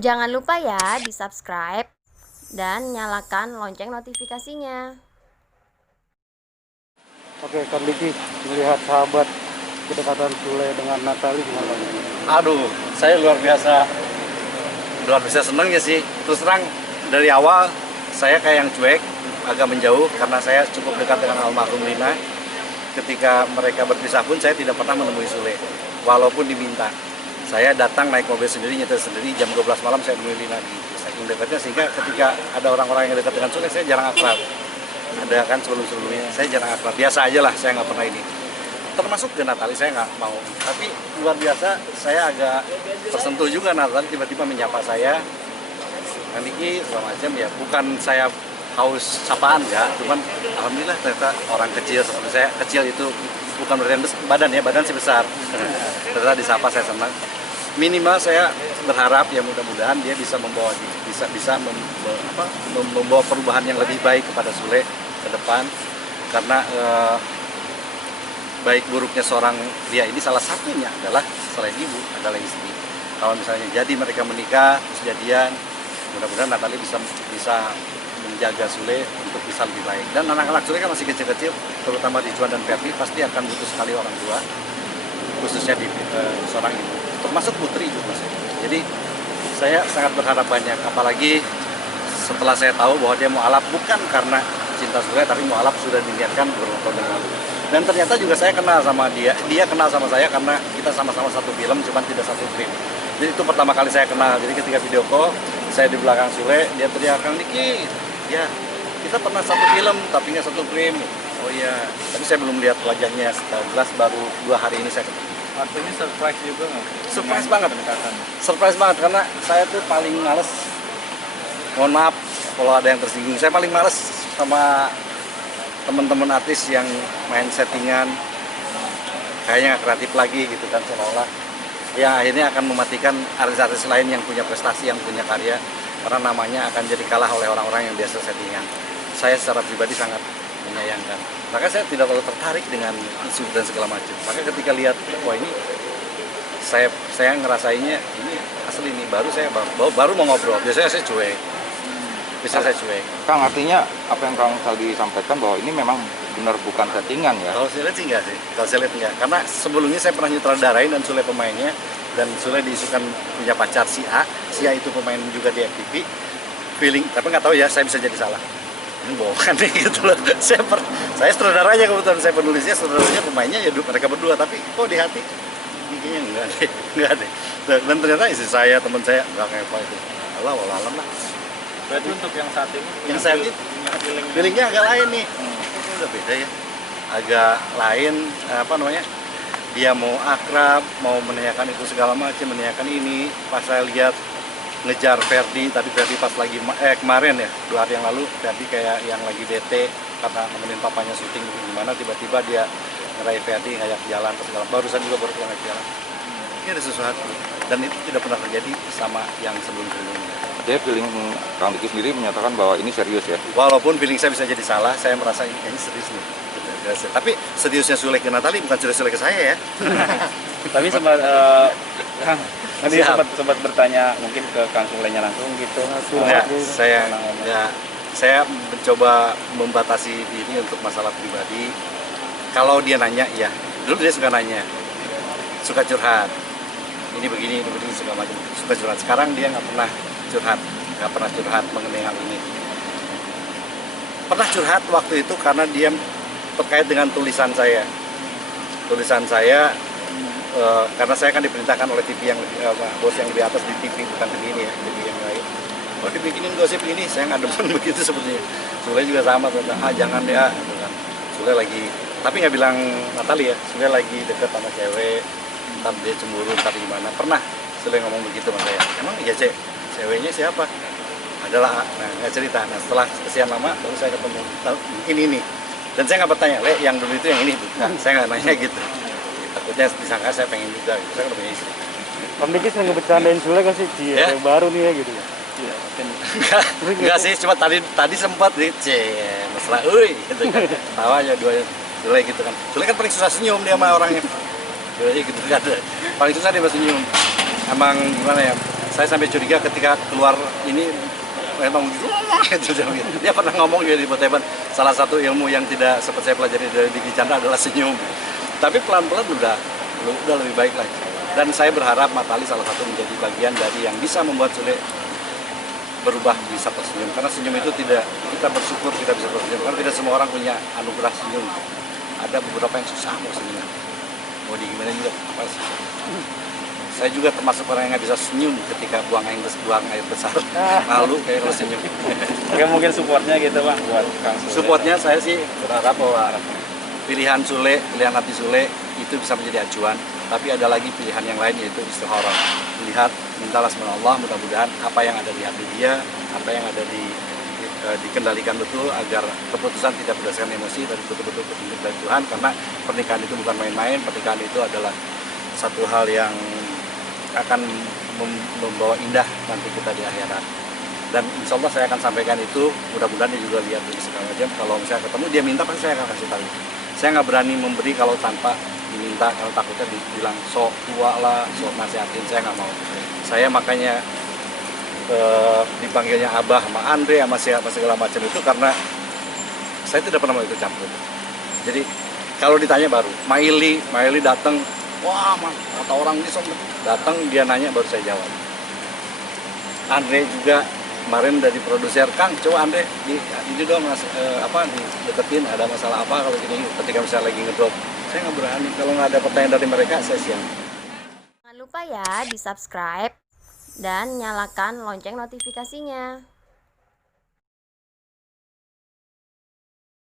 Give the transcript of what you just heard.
Jangan lupa ya di-subscribe dan nyalakan lonceng notifikasinya. Oke, Kang Diki, melihat sahabat kedekatan Sule dengan Natali gimana? Aduh, saya luar biasa senangnya sih. Terus terang dari awal saya kayak yang cuek, agak menjauh karena saya cukup dekat dengan almarhum Lina. Ketika mereka berpisah pun saya tidak pernah menemui Sule, walaupun diminta. Saya datang naik mobil sendiri, nyetir sendiri, jam 12 malam saya menemui Lina di saking dekatnya, sehingga ketika ada orang-orang yang dekat dengan Sule, saya jarang akrab. Ada kan sebelum-sebelumnya, saya jarang akrab, biasa aja lah, saya nggak pernah ini. Termasuk ke Natali saya nggak mau, tapi luar biasa saya agak tersentuh juga. Natali tiba-tiba menyapa saya, Kang Diki segala macam ya, bukan saya haus sapaan ya, cuman alhamdulillah ternyata orang kecil seperti saya, kecil itu bukan berarti badan ya, badan sih besar. Ternyata disapa saya senang. Minimal saya berharap ya mudah-mudahan dia bisa membawa membawa perubahan yang lebih baik kepada Sule ke depan, karena baik buruknya seorang dia ini salah satunya adalah selain ibu adalah istri. Kalau misalnya jadi mereka menikah terus jadian, mudah-mudahan Natali bisa menjaga Sule untuk bisa lebih baik. Dan anak-anak Sule kan masih kecil-kecil, terutama di Juan dan Ferdi pasti akan butuh sekali orang tua, khususnya di seorang ibu, termasuk putri juga. Jadi saya sangat berharap banyak, apalagi setelah saya tahu bahwa dia mau alap bukan karena cinta Sule, tapi mau alap sudah diniatkan beberapa tahun yang lalu. Dan ternyata juga saya kenal sama dia kenal sama saya karena kita sama-sama satu film, cuman tidak satu frame. Jadi itu pertama kali saya kenal. Jadi ketika video call, saya di belakang Sule, dia teriak, "Kang Diki, ya kita pernah satu film tapi nggak satu frame." Oh iya, tapi saya belum lihat wajahnya, jelas baru 2 hari ini saya ketemu. Artinya surprise juga nggak? Surprise banget, surprise banget karena saya tuh paling males, mohon maaf kalau ada yang tersinggung, saya paling males sama teman-teman artis yang main settingan kayaknya nggak kreatif lagi gitu kan, seolah-olah yang akhirnya akan mematikan artis-artis lain yang punya prestasi, yang punya karya, karena namanya akan jadi kalah oleh orang-orang yang biasa settingan. Saya secara pribadi sangat menyayangkan, maka saya tidak terlalu tertarik dengan isu dan segala macam. Maka ketika lihat, wah ini saya ngerasainnya ini asli, ini baru mau ngobrol, biasanya saya cuek. Kang, artinya apa yang Kang tadi sampaikan bahwa ini memang benar bukan settingan ya? Kalau saya lihat sih enggak sih, karena sebelumnya saya pernah nyutradarain dan Sule pemainnya, dan Sule diisukan punya pacar si A itu pemain juga di FTV, feeling, tapi nggak tahu ya, saya bisa jadi salah. Ini bohongan nih gitu loh. Saya sutradaranya, kebetulan saya penulisnya, sutradaranya, pemainnya ya mereka berdua, tapi kok di hati kayaknya enggak deh. Dan ternyata istri saya, teman saya, enggak kayak apa itu. Alam lah. Berarti untuk yang saat ini, Feelingnya agak lain nih. Udah beda ya, agak lain, apa namanya, dia mau akrab, mau menanyakan itu segala macam, menanyakan ini. Pas saya lihat ngejar Ferdi, tadi Ferdi pas lagi kemarin ya, 2 hari yang lalu, Ferdi kayak yang lagi bete karena nemenin papanya syuting gimana, tiba-tiba dia ngeraih Ferdi, ngajak jalan segala, barusan juga baru ngajak jalan. Ini ada sesuatu, dan itu tidak pernah terjadi sama yang sebelum-sebelumnya. Dia feeling Kang Diki sendiri menyatakan bahwa ini serius ya? Walaupun feeling saya bisa jadi salah, saya merasa ini kayaknya serius nih. Tapi seriusnya Sule ke Natali bukan serius Sule ke saya ya. tapi sempat sempat bertanya mungkin ke Kang Sulenya langsung gitu. Saya mencoba membatasi ini untuk masalah pribadi. Kalau dia nanya, ya dulu dia suka nanya, suka curhat. Ini begini segala macam, suka curhat. Sekarang dia nggak pernah curhat mengenai hal ini. Pernah curhat waktu itu karena dia terkait dengan tulisan saya, karena saya kan diperintahkan oleh TV yang bos yang lebih atas di TV, bukan TV ini ya, TV yang lain. Kalau dibikinin gosip ini, saya nggak demen begitu sepertinya. Sule juga sama, jangan deh, gitu kan. Sule lagi, tapi nggak bilang Natali ya, Sule lagi deket sama cewek, ntar dia cemburu, ntar gimana. Pernah Sule ngomong begitu sama saya, emang iya ceweknya siapa? Adalah A. Nah, nggak cerita. Nah, setelah sekian lama baru saya ketemu, ini. Dan saya nggak bertanya, yang dulu itu yang ini, bukan. Saya nggak nanya gitu. Takutnya disangka saya pengen juga, gitu. Saya udah punya istri. Kang Diki sering ngebecandain Sule kan sih, Ya? yang baru nih ya gitu ya? Enggak sih, cuma tadi sempat nih, masalah, gitu kan. Tawa aja dua Sule gitu kan. Sule kan paling susah senyum dia sama orangnya. Gitu kan. Paling susah dia senyum. Emang gimana ya? Saya sampai curiga ketika keluar ini memang dia pernah ngomong di Boteban, salah satu ilmu yang tidak sempat saya pelajari dari Diki Chandra adalah senyum. Tapi pelan-pelan udah lebih baik lagi. Dan saya berharap Matali salah satu menjadi bagian dari yang bisa membuat Sule berubah bisa tersenyum. Karena senyum itu tidak, kita bersyukur kita bisa tersenyum. Karena tidak semua orang punya anugerah senyum. Ada beberapa yang susah mau senyum. Mau di gimana juga apa sih. Saya juga termasuk orang yang nggak bisa senyum ketika buang air besar. Malu kayak kalau senyum. Oke, mungkin supportnya gitu Bang buat Kang Sule. Supportnya saya sih berharap bahwa pilihan Sule, pilihan hati Sule itu bisa menjadi acuan. Tapi ada lagi pilihan yang lain yaitu istikharah. Lihat, mintalah sama Allah, mudah-mudahan apa yang ada di hati dia, apa yang ada dikendalikan betul agar keputusan tidak berdasarkan emosi dan betul-betul petunjuk dari Tuhan. Karena pernikahan itu bukan main-main, pernikahan itu adalah satu hal yang akan membawa indah nanti kita di akhirat. Dan insya Allah saya akan sampaikan itu, mudah-mudahan dia juga lihat ini segala macam. Kalau misalnya ketemu dia minta, pasti saya akan kasih tahu. Saya nggak berani memberi kalau tanpa diminta, kalau takutnya dibilang sok tua lah, sok nasihatin, saya nggak mau. Saya makanya dipanggilnya Abah sama Andre sama siapa segala macam itu karena saya tidak pernah mau ikut campur. Jadi kalau ditanya baru, Maili datang, wah kata orang ini sok datang dia nanya baru saya jawab. Andre juga kemarin dari produser, Kang coba Andre ini dong deketin ada masalah apa kalau gini ketika misalnya lagi ngedrop. Saya nggak berani kalau nggak ada pertanyaan dari mereka saya siap. Jangan lupa ya di subscribe dan nyalakan lonceng notifikasinya.